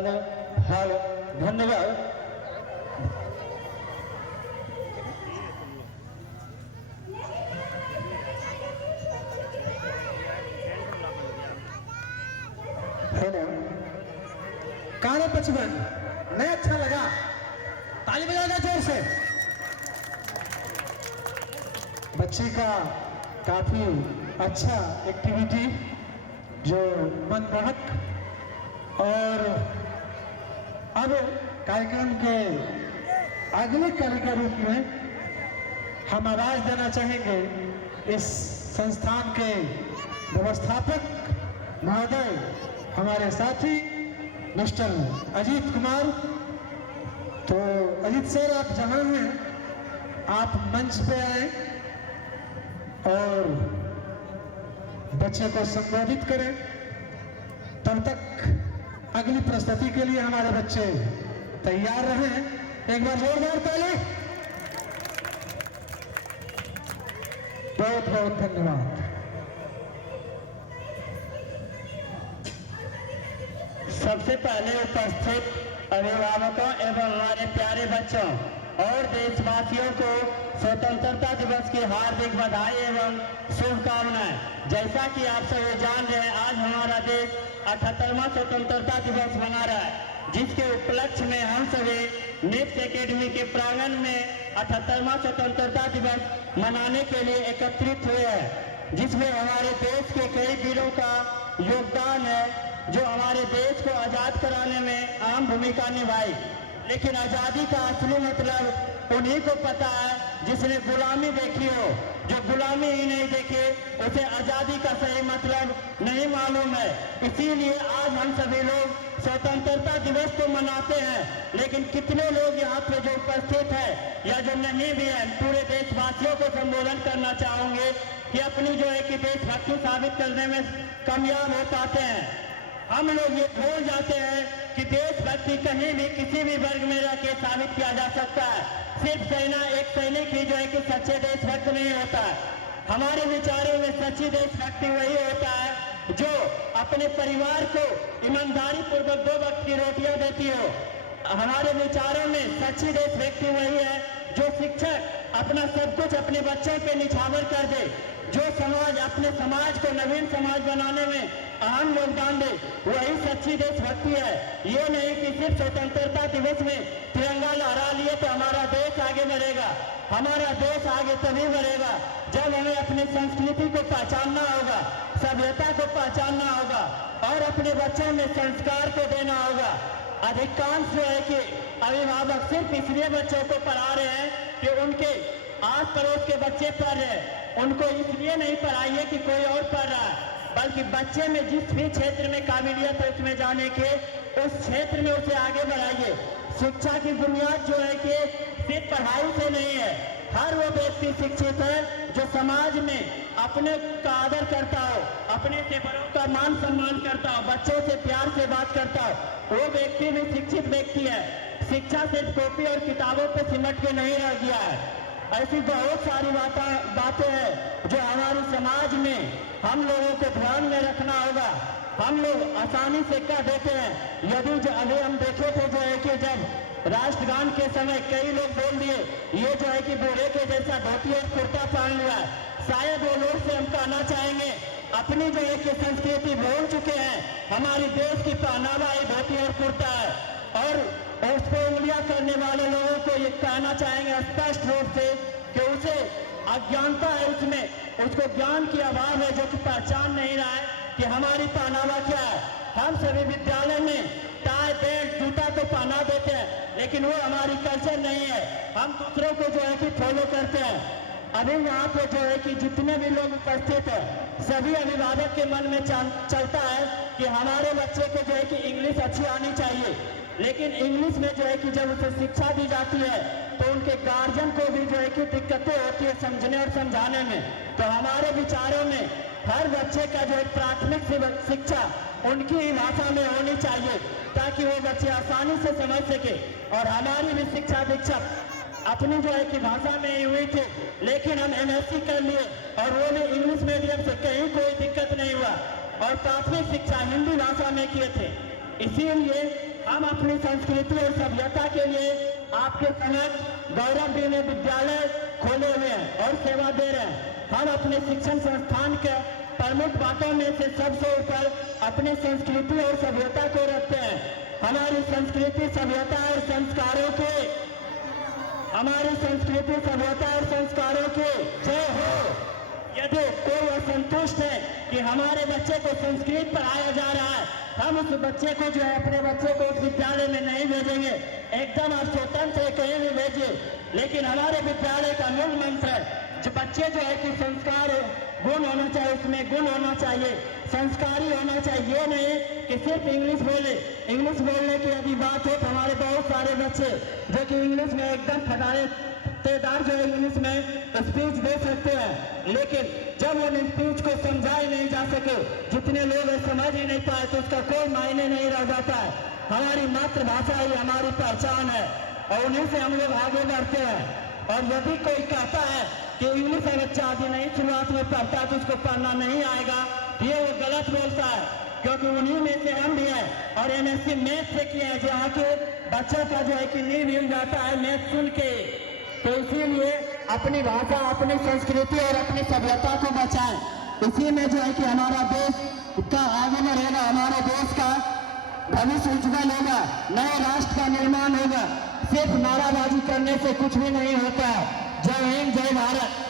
Hello hello धन्यवाद। Hello काले बचपन नहीं अच्छा लगा, ताली बजाना जोर से। बच्चे का काफी अच्छा एक्टिविटी जो मनमोहक। और अब कार्यक्रम के अगले कड़ी के रूप में हम आवाज देना चाहेंगे इस संस्थान के व्यवस्थापक महोदय, हमारे साथी मिस्टर अजीत कुमार। तो अजीत सर, आप जहां हैं आप मंच पे आए और बच्चे को संबोधित करें। तब तक अगली प्रस्तुति के लिए हमारे बच्चे तैयार रहें। एक बार जोरदार ताली। बहुत बहुत धन्यवाद। सबसे पहले उपस्थित अभिभावकों एवं हमारे प्यारे बच्चों और देशवासियों को स्वतंत्रता दिवस की हार्दिक बधाई एवं शुभकामनाएं। जैसा कि आप सभी जान रहे हैं, आज हमारा देश 78वां स्वतंत्रता दिवस मना रहा है, जिसके उपलक्ष्य में हम सभी निफ्ट एकेडमी के प्रांगण में 78वां स्वतंत्रता दिवस मनाने के लिए एकत्रित हुए हैं, जिसमें हमारे देश के कई वीरों का योगदान है, जो हमारे देश को आजाद कराने में अहम भूमिका निभाई। लेकिन आजादी का असली मतलब उन्हीं को पता है जिसने गुलामी देखी हो। जो गुलामी ही नहीं देखे उसे आजादी का सही मतलब नहीं मालूम है। इसीलिए आज हम सभी लोग स्वतंत्रता दिवस तो मनाते हैं, लेकिन कितने लोग यहाँ पे जो उपस्थित है या जो नहीं भी है, पूरे देशवासियों को संबोधन करना चाहूंगे कि अपनी जो है कि देशभक्ति साबित करने में कामयाब हो पाते हैं। हम लोग ये भूल जाते हैं कि देशभक्ति कहीं भी किसी भी वर्ग में रह के साबित किया जा सकता है। सिर्फ सेना एक सैनिक ही जो है कि सच्चे देशभक्त नहीं होता है। हमारे विचारों में सच्ची देशभक्ति वही होता है जो अपने परिवार को ईमानदारी पूर्वक 2 वक्त की रोटियां देती हो। हमारे विचारों में सच्ची देशभक्ति वही है जो शिक्षक अपना सब कुछ अपने बच्चों पे निछावर कर दे, जो समाज अपने समाज को नवीन समाज बनाने में अहम योगदान दे, वही सच्ची देशभक्ति है। ये नहीं कि सिर्फ स्वतंत्रता दिवस में तिरंगा लहरा लिए तो हमारा देश आगे बढ़ेगा। हमारा देश आगे तभी बढ़ेगा जब हमें अपनी संस्कृति को पहचानना होगा, सभ्यता को पहचानना होगा और अपने बच्चों में संस्कार को देना होगा। अधिकांश जो है कि अभिभावक सिर्फ इसलिए बच्चों को पढ़ा रहे हैं कि उनके आस पड़ोस के बच्चे पढ़ रहे हैं, उनको इसलिए नहीं पढ़ाइए कि कोई और पढ़ रहा है, बल्कि बच्चे में जिस भी क्षेत्र में काबिलियत है उसमें जाने के, उस क्षेत्र में उसे आगे बढ़ाइए। शिक्षा की बुनियाद जो है कि सिर्फ पढ़ाई से नहीं है। हर वो व्यक्ति शिक्षित है जो समाज में अपने का आदर करता हो, अपने से बड़ों का मान सम्मान करता हो, बच्चों से प्यार से बात करता हो, वो व्यक्ति भी शिक्षित व्यक्ति है। शिक्षा सिर्फ कॉपी और किताबों पे सिमट के नहीं रह गया है। ऐसी बहुत सारी बातें हैं जो हमारे समाज में हम लोगों को ध्यान में रखना होगा। हम लोग आसानी से कह देते हैं, यदि जो अभी हम देखे थे जो है कि जब राष्ट्रगान के समय कई लोग बोल दिए ये जो है कि बूढ़े के जैसा धोती और कुर्ता पहन लिया है। शायद वो लोग से हम कहना चाहेंगे अपनी जो है कि संस्कृति भूल चुके हैं। हमारी देश की पहनावा ही धोती और कुर्ता है और उस पर उंगलियां करने वाले लोगों को ये कहना चाहेंगे स्पष्ट रूप से कि उसे अज्ञानता है, उसमें उसको ज्ञान की अभाव है, जो कि पहचान नहीं रहा है कि हमारी पहनावा क्या है। हम सभी विद्यालय में टाई बेल्ट जूता तो पहना देते हैं, लेकिन वो हमारी कल्चर नहीं है। हम दूसरों को जो है कि फॉलो करते हैं। अभी यहाँ पे जो है कि जितने भी लोग उपस्थित है, सभी अभिभावक के मन में चलता है कि हमारे बच्चे को जो है कि इंग्लिश अच्छी आनी चाहिए, लेकिन इंग्लिश में जो है कि जब उसे शिक्षा दी जाती है तो उनके गार्जियन को भी जो है कि दिक्कतें होती है समझने और समझाने में। तो हमारे विचारों में हर बच्चे का जो है प्राथमिक शिक्षा उनकी ही भाषा में होनी चाहिए, ताकि वो बच्चे आसानी से समझ सके। और हमारी भी शिक्षा दीक्षा अपनी जो है कि भाषा में ही हुई थी, लेकिन हम MSc कर लिए और वो भी इंग्लिश मीडियम से, कहीं कोई दिक्कत नहीं हुआ और प्राथमिक शिक्षा हिंदी भाषा में किए थे। इसीलिए हम अपनी संस्कृति और सभ्यता के लिए आपके समक्ष गौरव देने विद्यालय खोले हुए हैं और सेवा दे रहे हैं। हम अपने शिक्षण संस्थान के प्रमुख बातों में से सबसे ऊपर अपनी संस्कृति और सभ्यता को रखते हैं। हमारी संस्कृति सभ्यता और संस्कारों के जय हो। यदि कोई असंतुष्ट है कि हमारे बच्चे को संस्कृत पढ़ाया जा रहा है, हम उस बच्चे को जो है अपने बच्चे को उस विद्यालय में नहीं भेजेंगे। एकदम आप स्वतंत्र है, कहीं भी भेजिए, लेकिन हमारे विद्यालय का मूल मंत्र है जो बच्चे जो है कि संस्कार गुण होना चाहिए, उसमें गुण होना चाहिए, संस्कारी होना चाहिए। ये नहीं कि सिर्फ इंग्लिश बोले। इंग्लिश बोलने की यदि बात हो तो हमारे बहुत सारे बच्चे जो कि इंग्लिश में एकदम फटारेदार जो है इंग्लिश में स्पीच दे सकते हैं, लेकिन जब उन स्पीच को समझाए नहीं जा सके, जितने लोग समझ ही नहीं पाए, तो उसका कोई मायने नहीं रह जाता है। हमारी मातृभाषा ही हमारी पहचान है और उन्हीं से हम लोग आगे बढ़ते हैं। और यदि कोई कहता है कि इंग्लिश का बच्चा आदि नहीं शुरुआत में पढ़ता तो उसको पढ़ना नहीं आएगा, ये वो गलत बोलता है, क्योंकि उन्हीं में से हम भी हैं और MSc मैथ से किए हैं, जहाँ के बच्चों का जो है कि नींद मिल जाता है मैथ सुन के। तो इसीलिए अपनी भाषा, अपनी संस्कृति और अपनी सभ्यता को बचाएं। इसी में जो है कि हमारा देश का आगे में रहेगा, हमारे देश का भविष्य उज्जवल होगा, नए राष्ट्र का निर्माण होगा। सिर्फ नाराबाजी करने से कुछ भी नहीं होता है। जय हिंद, जय भारत।